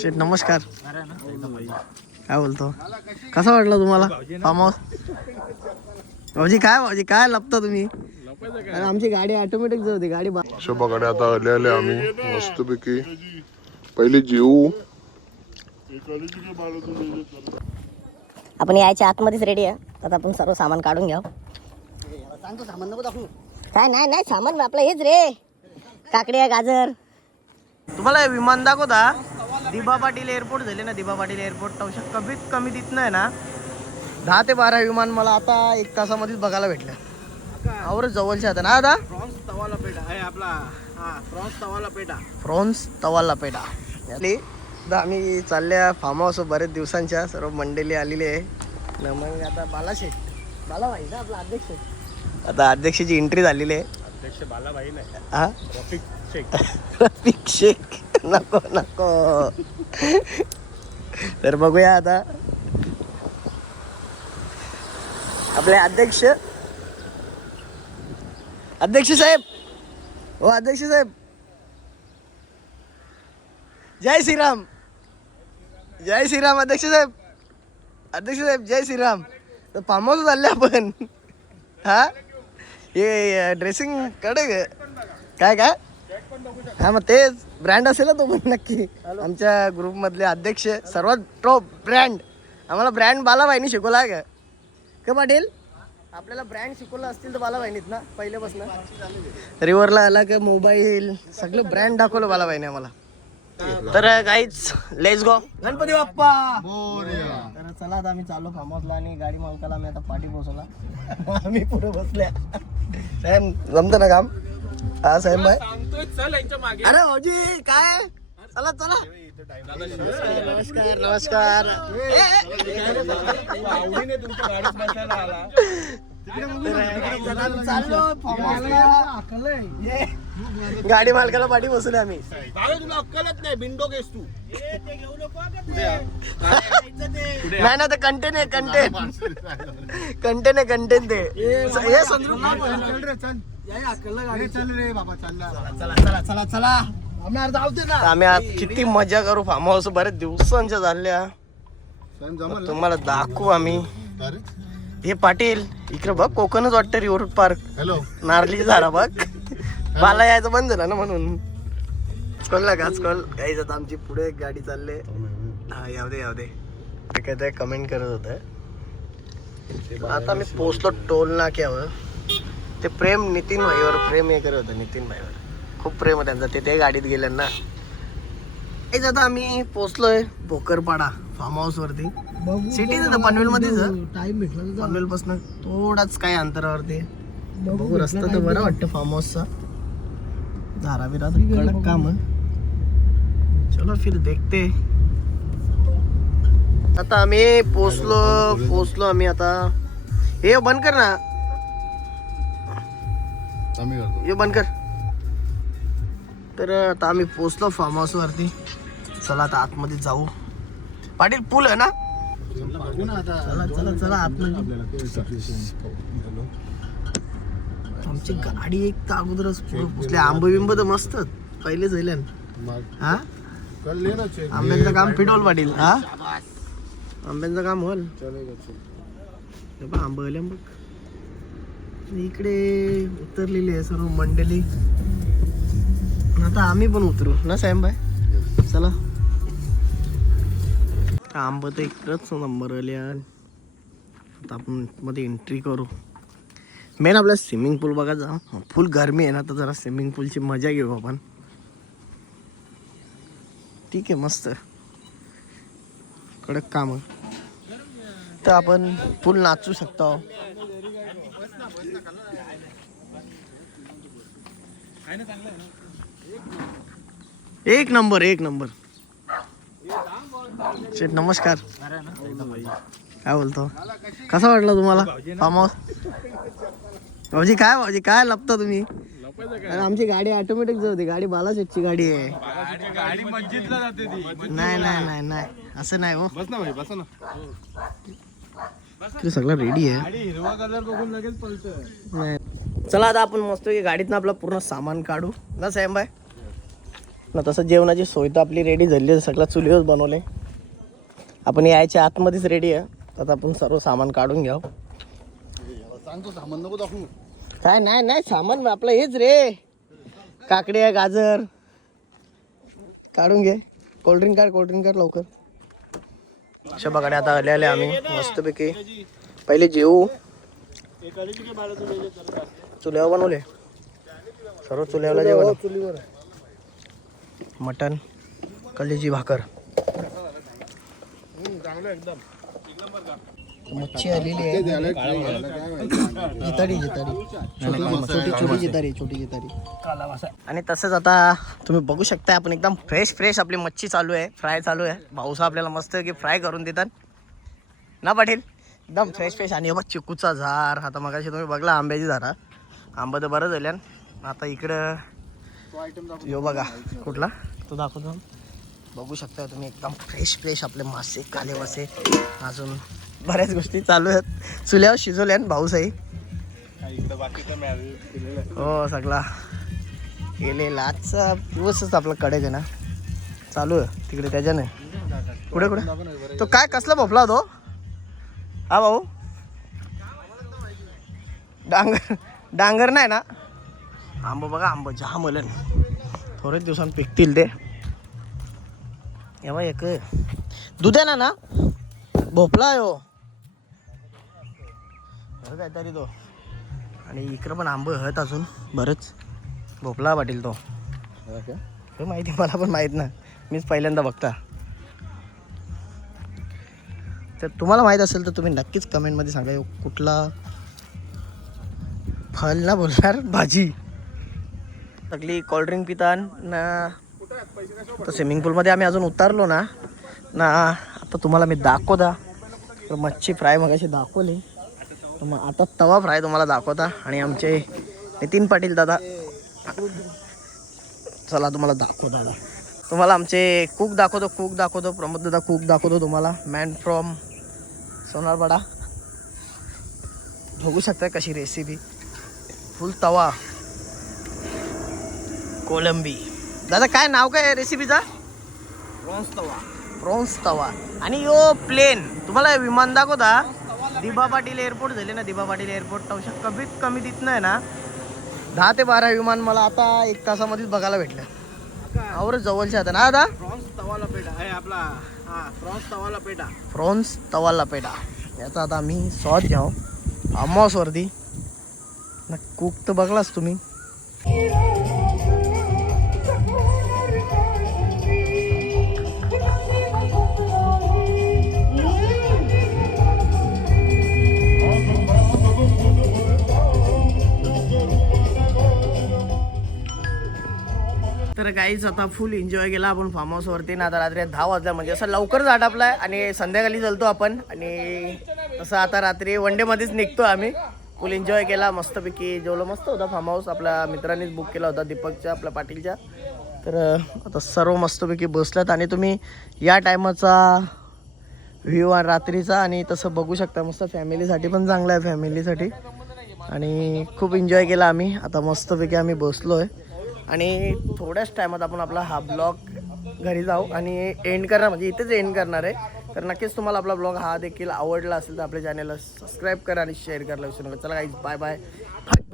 शेठ नमस्कार. काय बोलतो, कसा वाटला तुम्हाला फार्म हाऊस? भाऊजी काय लपता तुम्ही? आणि आमची गाडी ऑटोमॅटिक जाऊ दे गाडी. शोभाकडे आता आले आम्ही मस्तपैकी पहिले जेऊ. आपण यायच्या आतमध्येच रेडी आहे. आता आपण सर्व सामान काढून घ्या. सांगतो सामान नको दाखवू. काय नाही सामान आपलं हेच रे, काकडी गाजर. तुम्हाला हे विमान दाखवता. दिबा पाटील एअरपोर्ट झाले ना, दिबा पाटील एअरपोर्ट कमीत कमी तिथनं आहे ना 10 ते 12 विमान मला आता 1 तासामध्येच बघायला भेटलं. आवरच जवळच्या आता ना. आता फ्रॉन्स तवाला पेटा आहे आपला. फ्रॉन्स तवाला पेटा आम्ही चालल्या फार्म हाऊस. बरेच दिवसांच्या सर्व मंडळी आलेली आहे ना. मग आता बालाभाई ना आपला अध्यक्ष. आता अध्यक्षाची एंट्री झालेली आहे. अध्यक्ष बालाभाई नाही, हा रफिक शेख. नको तर बघूया आता आपले अध्यक्ष साहेब. हो अध्यक्ष साहेब, जय श्रीराम. अध्यक्ष साहेब जय श्रीराम. तर फार्म हाऊस चालले आपण. हा हे ड्रेसिंग कडे काय हा मग तेच ब्रँड असेल ना तो पण नक्की. आमच्या ग्रुप मधले अध्यक्ष सर्वात टॉप ब्रँड. आम्हाला ब्रँड बालाभाईनी शिकवला आहे का पाटील? आपल्याला ब्रँड शिकवलं असतील तर बालाभाईनीत ना पहिल्यापासून. रिव्हरला आला का मोबाईल सगळं ब्रँड दाखवलं बालाभाईने आम्हाला. तर guys let's go. Ganpati Bappa. तर चला आता आम्ही चाललो फार्म हाऊसला आणि गाडी मालकाला आम्ही आता पाठी पोहोचवला. आम्ही पुढे बसल्या. साहेब जमतं ना काम? हा साहेब भाई. अरे भाऊजी काय चला नमस्कार. गाडी मालकाला पाठी बसवले आम्ही. तुला अक्कलच नाही, बिंडो घेस तू. नाही ना ते कंटेन आहे कंटेन ते. आम्ही आज किती मजा करू फार्म हाऊस. बरेच दिवसांच्या झाल्या. तुम्हाला दाखवू आम्ही. हे पाटील इकडे बघ, कोकणच वाटतं रिव्हर पार्क. हॅलो नारळीची झाडा बघ. मला यायचं बंद झालं ना म्हणून. कळलं का आजकाल काही जात आमची पुढे एक गाडी चालले. हा याव दे ते काय ते कमेंट करत होत. आता मी पोचलो टोल नाक्यावर. ते प्रेम नितीन भाईवर प्रेम हे करत होतं. नितीन भाईवर खूप प्रेम आहे त्यांचं. ते गाडीत गेले ना. आता आम्ही पोचलोय भोकरपाडा फार्म हाऊस वरती. सिटी पनवेल मध्येच. टाइम भेटला पनवेल पासून थोडाच काही अंतरावरती. बघू रस्ता तर बरा वाटतं फार्म हाऊसचा. धारा बिरा कडक काम. चलो फिर देखते. आता आम्ही पोचलो आम्ही आता. हे बंद कर ना, हे बंद कर. तर आता आम्ही पोचलो फार्म हाऊस वरती. चला आता आतमध्ये जाऊ. पाटील पूल आहे ना. चला आतमध्ये. आमची गाडी एक तर अगोदरच पोचली. आंब बिंब तर मस्त पहिले झाले. हा आंब्यांचं काम फिटवल पाटील. हा आंब्यांचं काम होल. आंब आले बघ. इकडे उतरलेली आहे सर्व मंडळी. आता आम्ही पण उतरू ना साहेब भाई. चला आंब तर इकडंच नंबर आले. आता आपण मध्ये एंट्री करू. मेन आपला स्विमिंग पूल बघा जा. फुल गरमी आहे ना, तर जरा स्विमिंग पूलची मजा घेऊ आपण. ठीक आहे मस्त कडक काम. तर आपण फुल नाचू शकतो. एक नंबर शेठ नमस्कार. काय बोलतो, कसा वाटला तुम्हाला फार्म हाऊस? भाऊजी काय लपता तुम्ही? आणि आमची गाडी ऑटोमॅटिक जाऊ दे गाडी. बालाशेठची गाडी आहे. गाडी मस्जिदला जाते ती. नाही असं नाही हो. बस ना भाई, बस ना. सगळं रेडी आहे. गाडी हिरवा कलर बघून लगेच पळतं. चला आता आपण मस्त गाडीतनं आपलं पूर्ण सामान काढू ना साहेब बाय. ना तसं जेवणाची सोय तर आपली रेडी झाली आहे, सगळं चुलीवर बनवले. आपण यायच्या आतमध्येच रेडी आहे. आता आपण सर्व सामान काढून घ्याव. सांगतो सामान नको दाखवू. काय नाही नाही सामान आपलं हेच रे, काकड्या गाजर काढून घे. कोल्ड्रिंक काढ लवकर. अशा बघा आता आले आम्ही मस्तपैकी. पहिले जेवू. चुल्यावर बनवले सर्व, चुल्यावर जेवण. चुलीवर मटन, कलेजी भाकर, चांगलं एकदम. मच्छी आलेली आहे. जितारी छोटी जितारी. आणि तसंच आता तुम्ही बघू शकता आपण एकदम फ्रेश आपली मच्छी चालू आहे, फ्राय चालू आहे. भाऊसा आपल्याला मस्त की फ्राय करून देतात ना पाटील. एकदम फ्रेश. आणि बघ चिकूचा झार. आता मगाशी तुम्ही बघला आंब्याची झाडा. आंबा तर बरं झाल्या. आता इकडं यो बघा कुठला तो दाखवतो. बघू शकता तुम्ही एकदम फ्रेश आपले मासे, काले मासे, अजून बऱ्याच गोष्टी चालू आहेत. चुल्यावर शिजवल्या भाऊसाई. हो सगळा गेलेला आजचा दिवसच आपला कडे आहे ना चालू आहे तिकडे. त्याच्याने कुठे तो काय कसला भोपला तो हा भाऊ. डांगर नाही ना. आंबा बघा, आंबा जाम मलन थोड्याच दिवसांत पिकतील ते. एव्हा एक दूध आहे ना भोपळा आहे हो काहीतरी तो. आणि इकडं पण आंबं आहेत अजून बरंच. भोपळा वाटेल तो हे माहिती, मला पण माहीत ना, मीच पहिल्यांदा बघता. तर तुम्हाला माहीत असेल तर तुम्ही नक्कीच कमेंटमध्ये सांगा कुठला फल ना बोलणार भाजी. सगळी कोल्ड्रिंक पितान ना. तर स्विमिंग पूलमध्ये आम्ही अजून उतरलो ना आता तुम्हाला मी दाखवता. तर मच्छी फ्राय मगाशी दाखवली, तर मग आता तवा फ्राय तुम्हाला दाखवता. आणि आमचे नितीन पाटील दादा, चला तुम्हाला दाखवता. तुम्हाला आमचे कुक दाखवतो. प्रमोद दादा कुक दाखवतो तुम्हाला. Man from Sonarpada. बघू शकता कशी रेसिपी. फुल तवा कोलंबी. दादा काय नाव काय रेसिपीचा? प्रॉन्स तवा. आणि यो प्लेन तुम्हाला विमान दाखवता. दिबा पाटील एअरपोर्ट झाले ना, दिबा पाटील एअरपोर्ट तवशा कमीत कमी तिथनं आहे ना 10 ते 12 विमान मला आता 1 तासामध्येच बघायला भेटलं. और जवळच्या आता ना दादा. प्रॉन्स तवाला पेटा आहे आपला. प्रॉन्स तवाला पेटा याचा आता आम्ही स्वाद घ्याव फार्म हाऊसवरती ना. कुक तर बघलाच तुम्ही. तर काहीच आता फुल एन्जॉय केला आपण फार्म हाऊसवरती ना. आता रात्री 10 वाजल्या म्हणजे असं लवकरच आटपलाय आणि संध्याकाळी चलतो आपण. आणि तसं आता रात्री वनडेमध्येच निघतो आम्ही. फुल एन्जॉय केला, मस्तपैकी जेवलं. मस्त होता फार्म हाऊस. आपल्या मित्रांनीच बुक केला होता, दीपकच्या आपल्या पाटीलच्या. तर आता सर्व मस्तपैकी बसल्यात. आणि तुम्ही या टायमाचा व्ह्यू रात्रीचा आणि तसं बघू शकता. मस्त फॅमिलीसाठी पण चांगलं आहे, फॅमिलीसाठी. आणि खूप एन्जॉय केला आम्ही. आता मस्तपैकी आम्ही बसलो आहे आणि थोड्याच टायमात आपण आपला हा ब्लॉग घरी जाऊ आणि एंड करणार, म्हणजे इथेच एंड करणार आहे. तर नक्कीच तुम्हाला आपला ब्लॉग हा देखील आवडला असेल तर आपल्या चॅनलला सबस्क्राईब करा आणि शेअर करायला विसरू नका. चला गाईज, बाय बाय.